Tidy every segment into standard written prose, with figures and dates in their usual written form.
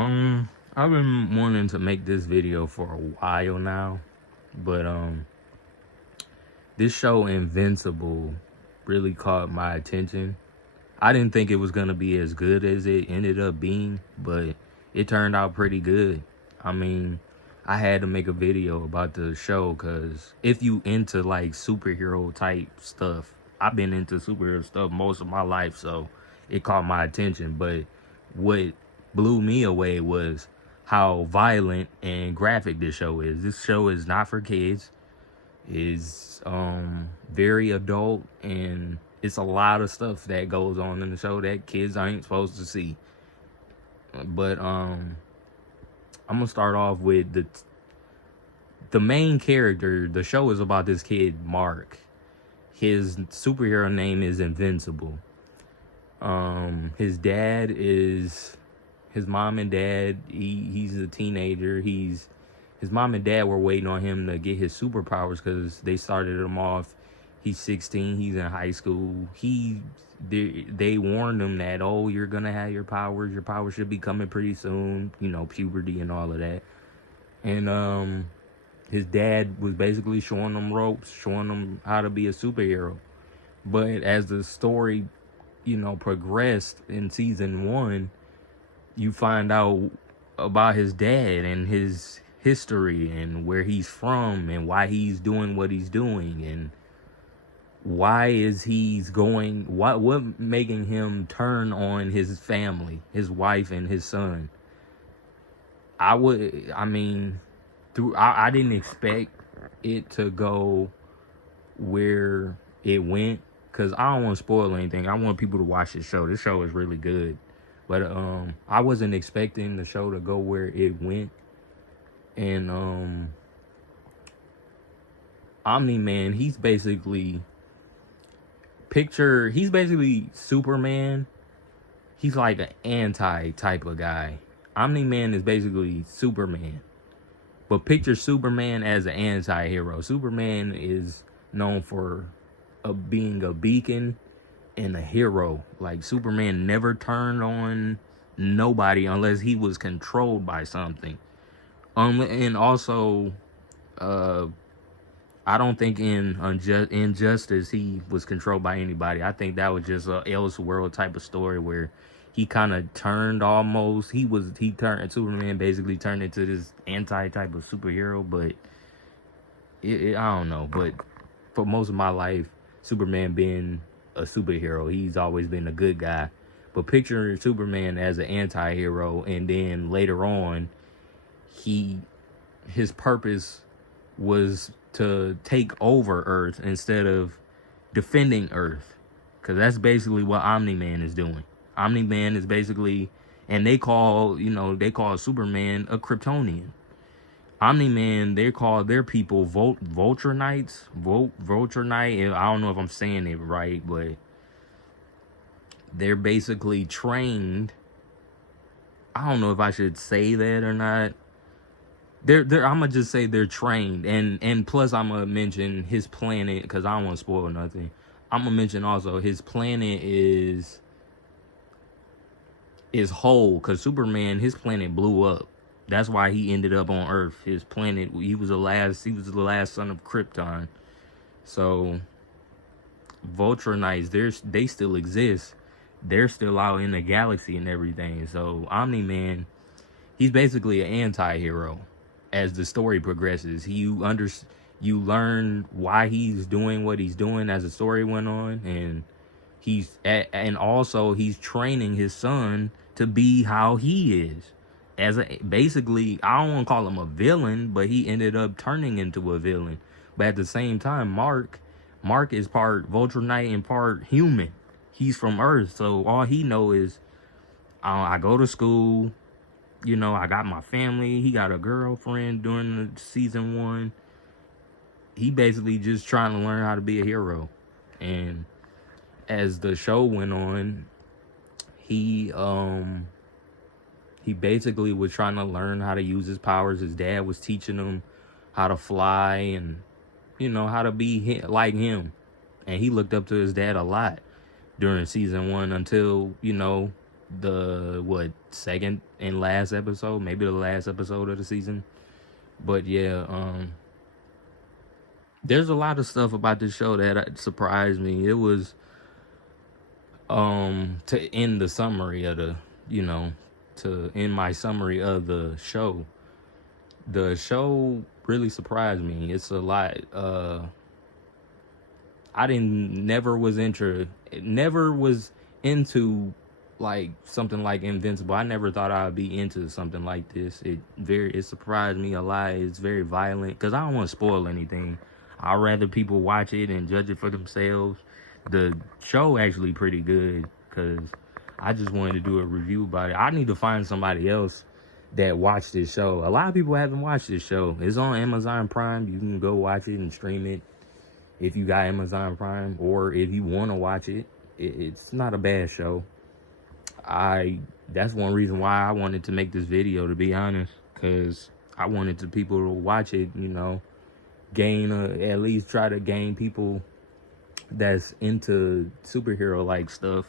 I've been wanting to make this video for a while now, but this show Invincible really caught my attention. I didn't think it was gonna be as good as it ended up being, but it turned out pretty good. I mean, I had to make a video about the show because if you into like superhero type stuff, I've been into superhero stuff most of my life, so it caught my attention. But what blew me away was how violent and graphic this show is. This show is not for kids. It's very adult, and it's a lot of stuff that goes on in the show that kids ain't supposed to see. But I'm gonna start off with the main character. The show is about this kid Mark. His superhero name is Invincible. His dad is his mom and dad. He's a teenager. His mom and dad were waiting on him to get his superpowers because they started him off. He's 16. He's in high school. They warned him that, oh, you're gonna have your powers. Your powers should be coming pretty soon. You know, puberty and all of that. And his dad was basically showing them ropes, showing them how to be a superhero. But as the story, progressed in season 1, you find out about his dad and his history and where he's from and why he's doing what he's doing and why is he's going, what making him turn on his family, his wife and his son. I didn't expect it to go where it went, because I don't want to spoil anything. I want people to watch this show. This show is really good. But I wasn't expecting the show to go where it went. And Omni-Man, he's basically Superman. He's like an anti type of guy. Omni-Man is basically Superman. But picture Superman as an anti-hero. Superman is known for being a beacon and a hero. Like, Superman never turned on nobody unless he was controlled by something. And also, I don't think in Injustice he was controlled by anybody. I think that was just a Elseworld type of story where he kind of turned almost. Superman basically turned into this anti type of superhero. But I don't know. But for most of my life, Superman being a superhero, he's always been a good guy. But picture Superman as an anti-hero, and then later on, his purpose was to take over Earth instead of defending Earth, because that's basically what Omni-Man is doing. Omni-Man is basically, and they call Superman a Kryptonian. Omni-Man, they call their people Vulture Knights. Vulture Knight, I don't know if I'm saying it right, but they're basically trained. I don't know if I should say that or not. I'm gonna just say they're trained, and plus I'm gonna mention his planet, because I don't want to spoil nothing. I'm gonna mention also his planet is whole, because Superman, his planet blew up. That's why he ended up on Earth. His planet, he was the last son of Krypton. So Vulture Knights, they still exist. They're still out in the galaxy and everything. So Omni-Man, he's basically an anti-hero. As the story progresses, you learn why he's doing what he's doing as the story went on, and also he's training his son to be how he is. Basically, I don't want to call him a villain, but he ended up turning into a villain. But at the same time, Mark is part Vulture Knight and part human. He's from Earth, so all he know is, I go to school. I got my family. He got a girlfriend during the season 1. He basically just trying to learn how to be a hero. And as the show went on, he basically was trying to learn how to use his powers. His dad was teaching him how to fly and, how to be like him. And he looked up to his dad a lot during season 1 until, the second and last episode, maybe the last episode of the season. But yeah, there's a lot of stuff about this show that surprised me. It was to end the summary of the, you know, to end my summary of the show. The show really surprised me. It's a lot. I didn't never was into like something like Invincible. I never thought I'd be into something like this. It surprised me a lot. It's very violent because I don't want to spoil anything. I'd rather people watch it and judge it for themselves. The show actually pretty good because I just wanted to do a review about it. I need to find somebody else that watched this show. A lot of people haven't watched this show. It's on Amazon Prime. You can go watch it and stream it if you got Amazon Prime, or if you want to watch it. It's not a bad show. That's one reason why I wanted to make this video, to be honest, because I wanted the people to watch it, you know, at least try to gain people that's into superhero like stuff.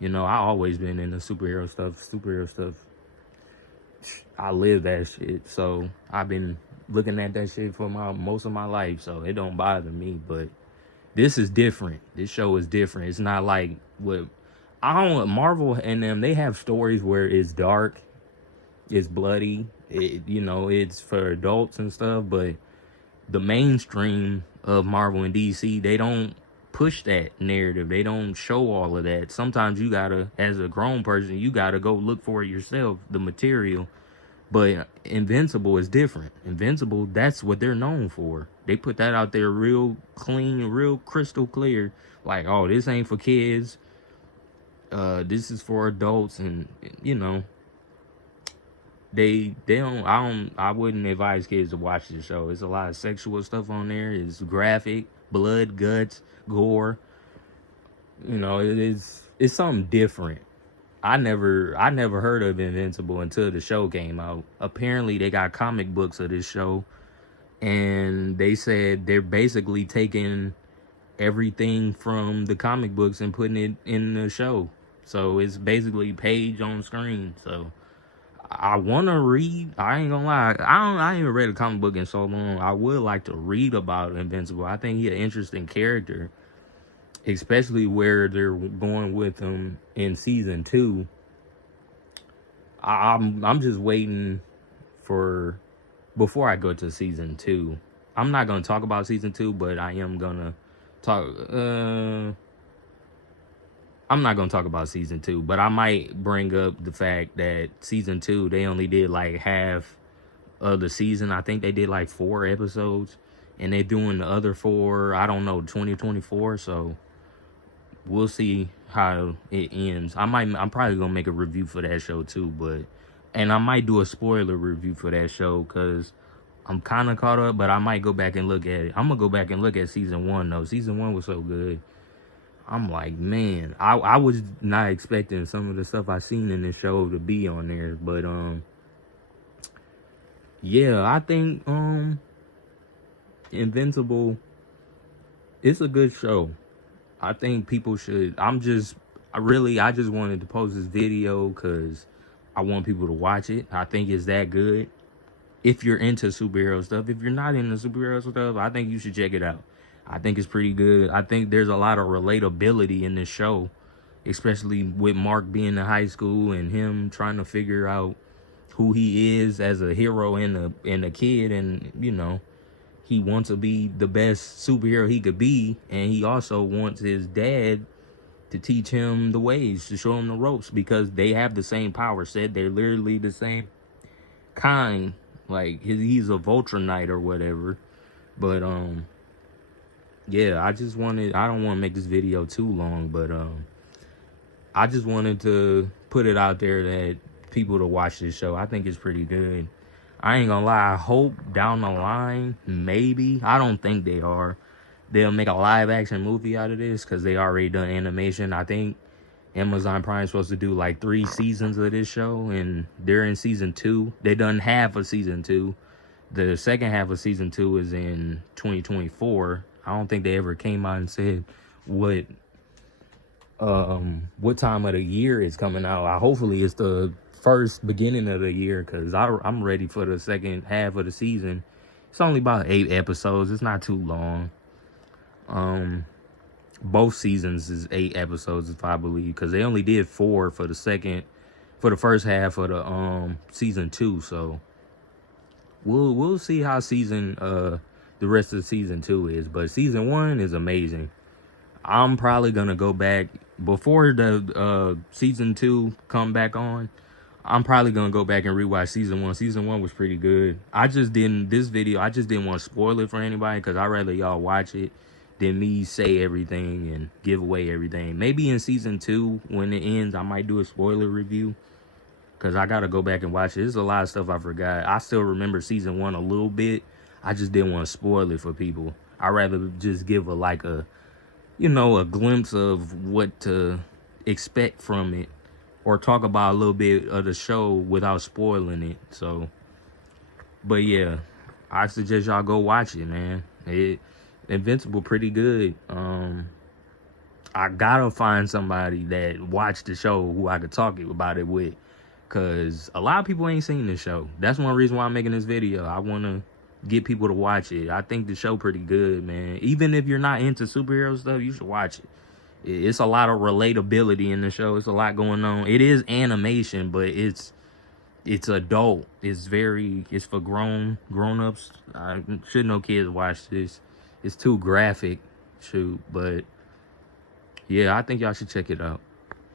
You know, I always been into superhero stuff. I live that shit, so I've been looking at that shit for most of my life, so it don't bother me. But this is different. This show is different. It's not like what Marvel and them. They have stories where it's dark, it's bloody, it's for adults and stuff. But the mainstream of Marvel and DC, they don't push that narrative. They don't show all of that. Sometimes you gotta, as a grown person, you gotta go look for it yourself, the material. But Invincible is different. Invincible, that's what they're known for. They put that out there real clean, real crystal clear. Like, oh, this ain't for kids. This is for adults, and you know, they don't. I wouldn't advise kids to watch this show. There's a lot of sexual stuff on there. It's graphic, blood, guts, gore. You know, it's something different. I never heard of Invincible until the show came out. Apparently, they got comic books of this show, and they said they're basically taking everything from the comic books and putting it in the show. So it's basically page on screen. So I want to read. I ain't gonna lie. I ain't even read a comic book in so long. I would like to read about Invincible. I think he's an interesting character, especially where they're going with him in season 2. I'm just waiting for, before I go to season 2. I'm not gonna talk about season 2, but I am gonna talk. I'm not gonna talk about season 2, but I might bring up the fact that season 2, they only did like half of the season. I think they did like 4 episodes, and they're doing the other 4, I don't know, 2024. So we'll see how it ends. I'm probably gonna make a review for that show too, and I might do a spoiler review for that show because I'm kind of caught up, but I might go back and look at it. I'm gonna go back and look at season 1 though. Season 1 was so good. I'm like, man, I was not expecting some of the stuff I seen in this show to be on there, but yeah, I think Invincible, it's a good show. I think people should. I just wanted to post this video because I want people to watch it. I think it's that good. If you're into superhero stuff, if you're not into superhero stuff, I think you should check it out. I think it's pretty good. I think there's a lot of relatability in this show, especially with Mark being in high school and him trying to figure out who he is as a hero and a kid, and you know, he wants to be the best superhero he could be, and he also wants his dad to teach him the ways, to show him the ropes, because they have the same power set. They're literally the same kind. Like he's a Vulture Knight or whatever. But yeah, I don't want to make this video too long, but I just wanted to put it out there that people to watch this show. I think it's pretty good. I ain't gonna lie, I hope down the line, maybe, I don't think they'll make a live action movie out of this, because they already done animation. I think Amazon Prime is supposed to do like 3 seasons of this show, and they're in season 2. They done half of season 2. The second half of season 2 is in 2024. I don't think they ever came out and said what what time of the year it's coming out. Hopefully it's the first beginning of the year, because I'm ready for the second half of the season. It's only about 8 episodes. It's not too long. Both seasons is 8 episodes, if I believe, because they only did 4 for the first half of the season 2. So we'll see how the rest of season 2 is. But season 1 is amazing. I'm probably gonna go back before the season 2 come back on. I'm probably gonna go back and rewatch season 1. Season 1 was pretty good. I just didn't want to spoil it for anybody, because I'd rather y'all watch it than me say everything and give away everything. Maybe in season 2, when it ends, I might do a spoiler review, because I gotta go back and watch it. There's a lot of stuff I forgot. I still remember season 1 a little bit. I just didn't want to spoil it for people. I'd rather just give a glimpse of what to expect from it, or talk about a little bit of the show without spoiling it. So, but yeah, I suggest y'all go watch it, man. Invincible pretty good. I gotta find somebody that watched the show who I could talk about it with, because a lot of people ain't seen the show. That's one reason why I'm making this video. I want to get people to watch it. I think the show pretty good, man. Even if you're not into superhero stuff, you should watch it. It's a lot of relatability in the show. It's a lot going on. It is animation, but it's adult. It's for grown-ups. I should know kids watch this. It's too graphic, shoot. But yeah, I think y'all should check it out.